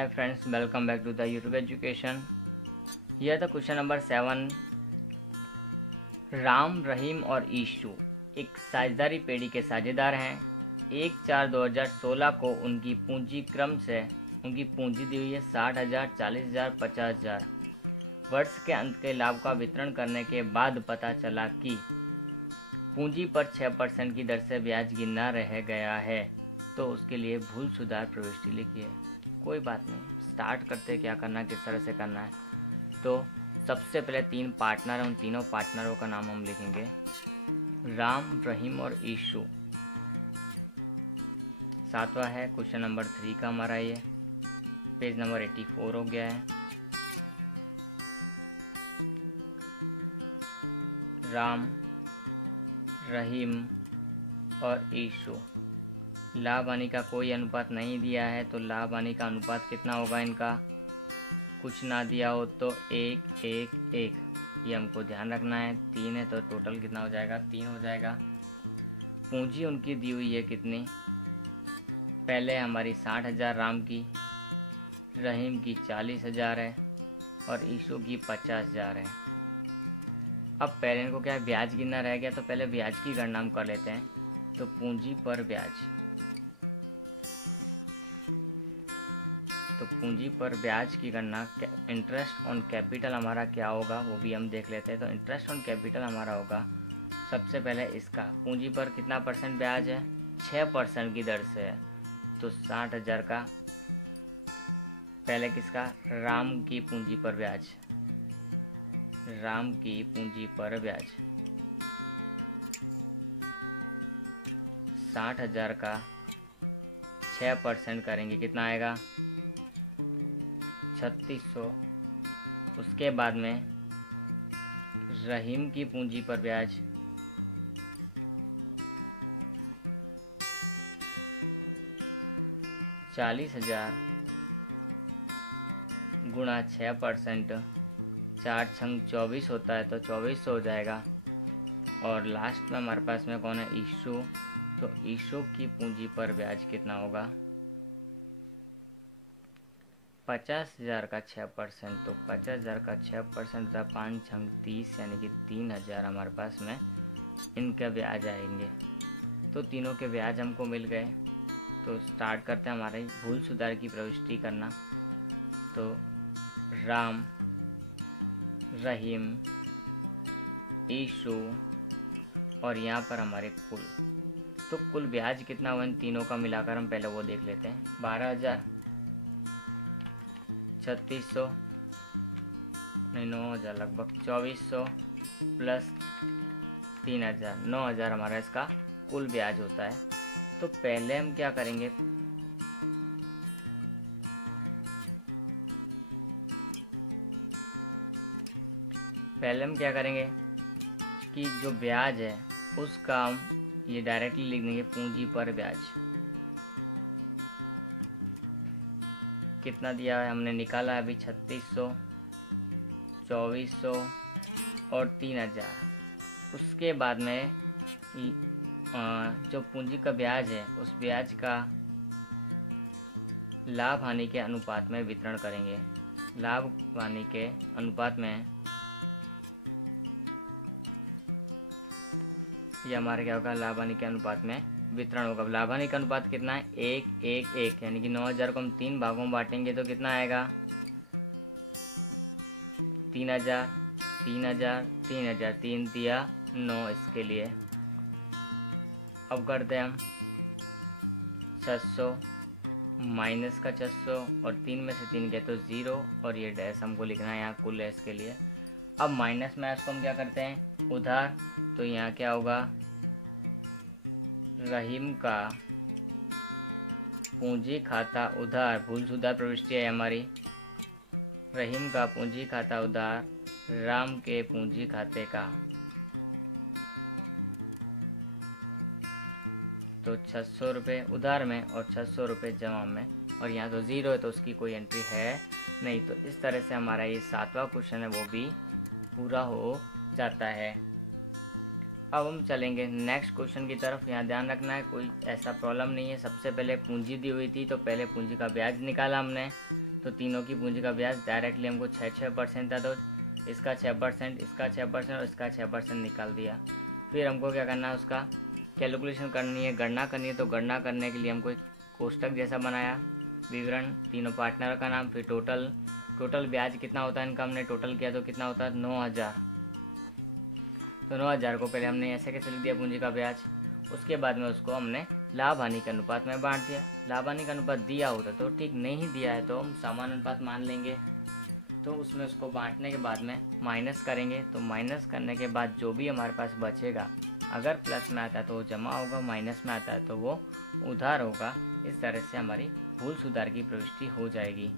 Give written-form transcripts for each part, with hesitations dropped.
Hi friends, welcome back to the YouTube education. Here the question number 7. Ram, रहीम और issue एक साझेदारी पेड़ी के साझेदार हैं। 1/4/2016 को उनकी पूंजी क्रम से उनकी पूंजी दी हुई है 60,000, 40,000, 50,000। वर्ष के अंत के लाभ का वितरण करने के बाद पता चला कि पूंजी पर 6% की दर से ब्याज गिनना रह गया है, तो उसके लिए भूल सुधार प्रविष्टि लिखिए। कोई बात नहीं, स्टार्ट करते क्या करना है, किस तरह से करना है। तो सबसे पहले 3 पार्टनर हैं, उन तीनों पार्टनरों का नाम हम लिखेंगे, राम, रहीम और ईशु। 7वां है क्वेश्चन नंबर 3 का हमारा, ये पेज नंबर 84 हो गया है। राम, रहीम और ईशु। लाभ हानि का कोई अनुपात नहीं दिया है, तो लाभ हानि का अनुपात कितना होगा इनका, कुछ ना दिया हो तो 1, 1, 1, ये हमको ध्यान रखना है। 3 है तो टोटल कितना हो जाएगा, 3 हो जाएगा। पूंजी उनकी दी हुई है कितनी, पहले हमारी 60,000 राम की, रहीम की 40,000 है और ईशु की 50,000 है। अब पहले इनको क्या है, ब्याज गिनना रह गया, तो पहले ब्याज की गणना हम कर लेते हैं। तो पूंजी पर ब्याज, तो पूंजी पर ब्याज की गणना इंटरेस्ट ऑन कैपिटल हमारा क्या होगा वो भी हम देख लेते हैं। तो इंटरेस्ट ऑन कैपिटल हमारा होगा सबसे पहले इसका, पूंजी पर कितना परसेंट ब्याज है, 6% की दर से है। तो 60,000 का पहले किसका, राम की पूंजी पर ब्याज, राम की पूंजी पर ब्याज 60,000 का 6% करेंगे, कितना आएगा, 3600। उसके बाद में रहीम की पूंजी पर ब्याज 40,000 गुणा 6%, 4 छंग 24 होता है, तो 2400 हो जाएगा। और लास्ट में हमारे पास में कौन है, ईशु। तो ईशु की पूंजी पर ब्याज कितना होगा, 50,000 का 6%, तो 50,000 का 6% था 5 छंग 30, यानी कि 3,000 हमारे पास में इनके ब्याज आएंगे। तो तीनों के ब्याज हमको मिल गए। तो स्टार्ट करते हैं हमारे भूल सुधार की प्रविष्टि करना। तो राम, रहीम, ईशु और यहाँ पर हमारे कुल, तो कुल ब्याज कितना हुआ इन तीनों का मिलाकर हम पहले वो देख लेते हैं। 12,000, 3600 नहीं 9,000 लगभग, 2400 प्लस 3,000, 9,000 हमारा इसका कुल ब्याज होता है। तो पहले हम क्या करेंगे, कि जो ब्याज है उसका हम ये डायरेक्टली लिख देंगे पूंजी पर ब्याज। कितना दिया है हमने निकाला है अभी, 3600, 2400 और 3,000। उसके बाद में जो पूंजी का ब्याज है उस ब्याज का लाभ हानि के अनुपात में वितरण करेंगे। लाभ हानि के अनुपात में ये हमारे क्या होगा, लाभ हानि के अनुपात में वितरण होगा। लाभ हानि का अनुपात कितना है, 1, 1, 1, यानी कि 9,000 को हम 3 भागों में बांटेंगे तो कितना आएगा, 3,000, 3,000, 3,000, 3 दिया 9 इसके लिए। अब करते हैं हम 600 माइनस का 600 और 3 में से 3 गए तो 0 और ये डैश हमको लिखना है यहाँ कुल है इसके लिए। अब माइनस में इसको हम क्या करते हैं, उधार। तो यहाँ क्या होगा, रहीम का पूंजी खाता उधार, भूल सुधार प्रविष्टि है हमारी, रहीम का पूंजी खाता उधार राम के पूंजी खाते का, तो 600 रुपये उधार में और 600 रुपये जमा में, और यहाँ तो 0 है तो उसकी कोई एंट्री है नहीं। तो इस तरह से हमारा ये 7वां क्वेश्चन है वो भी पूरा हो जाता है। अब हम चलेंगे नेक्स्ट क्वेश्चन की तरफ। यहाँ ध्यान रखना है कोई ऐसा प्रॉब्लम नहीं है। सबसे पहले पूंजी दी हुई थी तो पहले पूंजी का ब्याज निकाला हमने, तो तीनों की पूंजी का ब्याज डायरेक्टली हमको 6% था, तो इसका 6%, इसका 6% और इसका 6% निकाल दिया। फिर हमको क्या करना है, उसका कैलकुलेशन करनी है, गणना करनी है। तो गणना करने के लिए हमको एक कोष्टक जैसा बनाया, विवरण, तीनों पार्टनर का नाम, फिर टोटल ब्याज कितना होता है इनका हमने टोटल किया, तो कितना होता है 9,000। तो 9,000 को पहले हमने ऐसे कैसे लिख दिया पूंजी का ब्याज। उसके बाद में उसको हमने लाभ हानि के अनुपात में बांट दिया। लाभ हानि का अनुपात दिया होता तो ठीक, नहीं दिया है तो हम समान अनुपात मान लेंगे। तो उसमें उसको बांटने के बाद में माइनस करेंगे। तो माइनस करने के बाद जो भी हमारे पास बचेगा, अगर प्लस में आता है तो वो जमा होगा, माइनस में आता है तो वो उधार होगा। इस तरह से हमारी भूल सुधार की प्रविष्टि हो जाएगी।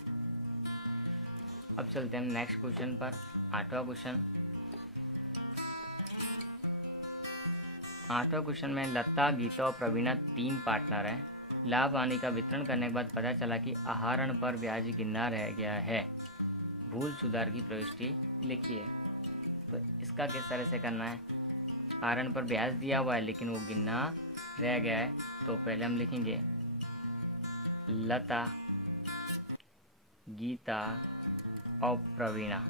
अब चलते हैं नेक्स्ट क्वेश्चन पर। 8वां क्वेश्चन में लता, गीता और प्रवीणा 3 पार्टनर हैं। लाभ हानि का वितरण करने के बाद पता चला कि आहरण पर ब्याज गिनना रह गया है। भूल सुधार की प्रविष्टि लिखिए। तो इसका किस तरह से करना है, आहरण पर ब्याज दिया हुआ है लेकिन वो गिनना रह गया है। तो पहले हम लिखेंगे लता, गीता और प्रवीणा।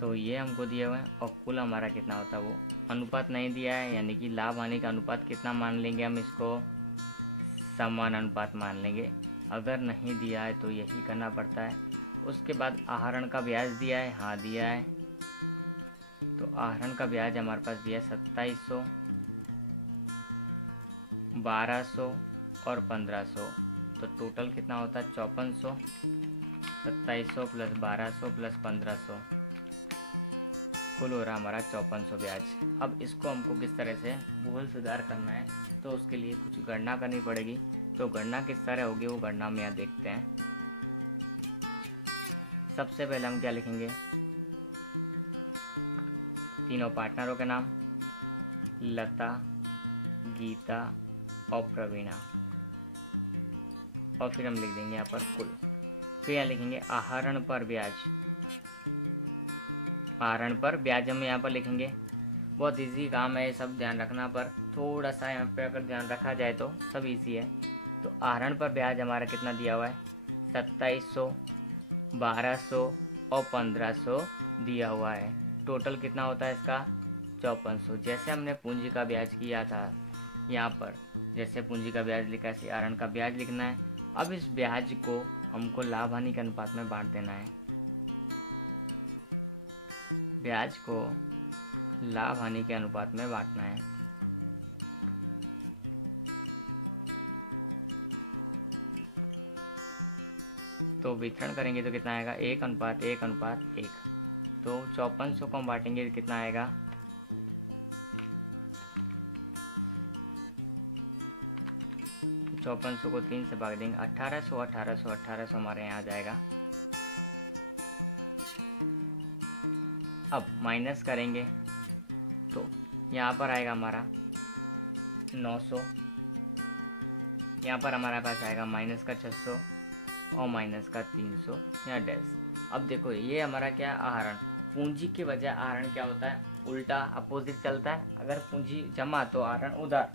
तो ये हमको दिया हुआ है और कुल हमारा कितना होता है, वो अनुपात नहीं दिया है, यानी कि लाभ हानि का अनुपात कितना मान लेंगे हम, इसको समान अनुपात मान लेंगे। अगर नहीं दिया है तो यही करना पड़ता है। उसके बाद आहरण का ब्याज दिया है, हाँ दिया है। तो आहरण का ब्याज हमारे पास दिया 2700, 1200 और 1500। तो टोटल कितना होता है 5400। 2700 प्लस 1200 प्लस 1500, कुल हो रहा हमारा 5400 ब्याज। अब इसको हमको किस तरह से भूल सुधार करना है, तो उसके लिए कुछ गणना करनी पड़ेगी। तो गणना किस तरह होगी वो गणना में यहाँ देखते हैं। सबसे पहले हम क्या लिखेंगे, तीनों पार्टनरों के नाम, लता, गीता और प्रवीणा, और फिर हम लिख देंगे यहाँ पर कुल। फिर यहाँ लिखेंगे आहरण पर ब्याज। आहरण पर ब्याज हम यहाँ पर लिखेंगे। बहुत इजी काम है ये सब ध्यान रखना, पर थोड़ा सा यहाँ पे अगर ध्यान रखा जाए तो सब इजी है। तो आहरण पर ब्याज हमारा कितना दिया हुआ है, 2700, 1200 और 1500 दिया हुआ है। टोटल कितना होता है इसका 5400। जैसे हमने पूंजी का ब्याज किया था यहाँ पर, जैसे पूंजी का ब्याज लिखा है, आहरण का ब्याज लिखना है। अब इस ब्याज को हमको लाभ हानि के अनुपात में बांट देना है। ब्याज को लाभ हानि के अनुपात में बांटना है। तो वितरण करेंगे तो कितना आएगा, 1:1:1। तो 5400 को हम बांटेंगे तो कितना आएगा, 5400 को 3 से भाग देंगे, 1800 हमारे यहाँ आ जाएगा। अब माइनस करेंगे तो यहाँ पर आएगा हमारा 900, यहाँ पर हमारे पास आएगा माइनस का 600 और माइनस का 300 यहाँ डैश। अब देखो ये हमारा क्या, आहरण। पूंजी के बजाय आहरण क्या होता है, उल्टा अपोजिट चलता है। अगर पूंजी जमा तो आहरण उधार,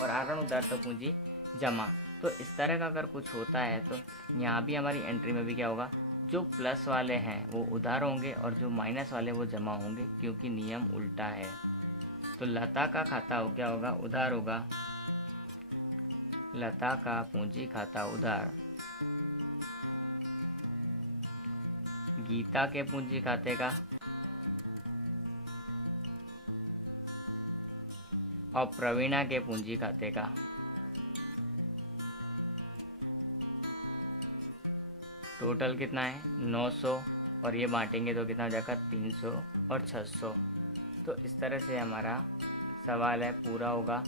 और आहरण उधार तो पूंजी जमा। तो इस तरह का अगर कुछ होता है तो यहाँ भी हमारी एंट्री में भी क्या होगा, जो प्लस वाले हैं वो उधार होंगे और जो माइनस वाले वो जमा होंगे, क्योंकि नियम उल्टा है। तो लता का खाता हो क्या होगा, उधार होगा। लता का पूंजी खाता उधार। गीता के पूंजी खाते का और प्रवीणा के पूंजी खाते का। टोटल कितना है 900, और ये बांटेंगे तो कितना हो जाएगा 300 और 600। तो इस तरह से हमारा सवाल है पूरा होगा।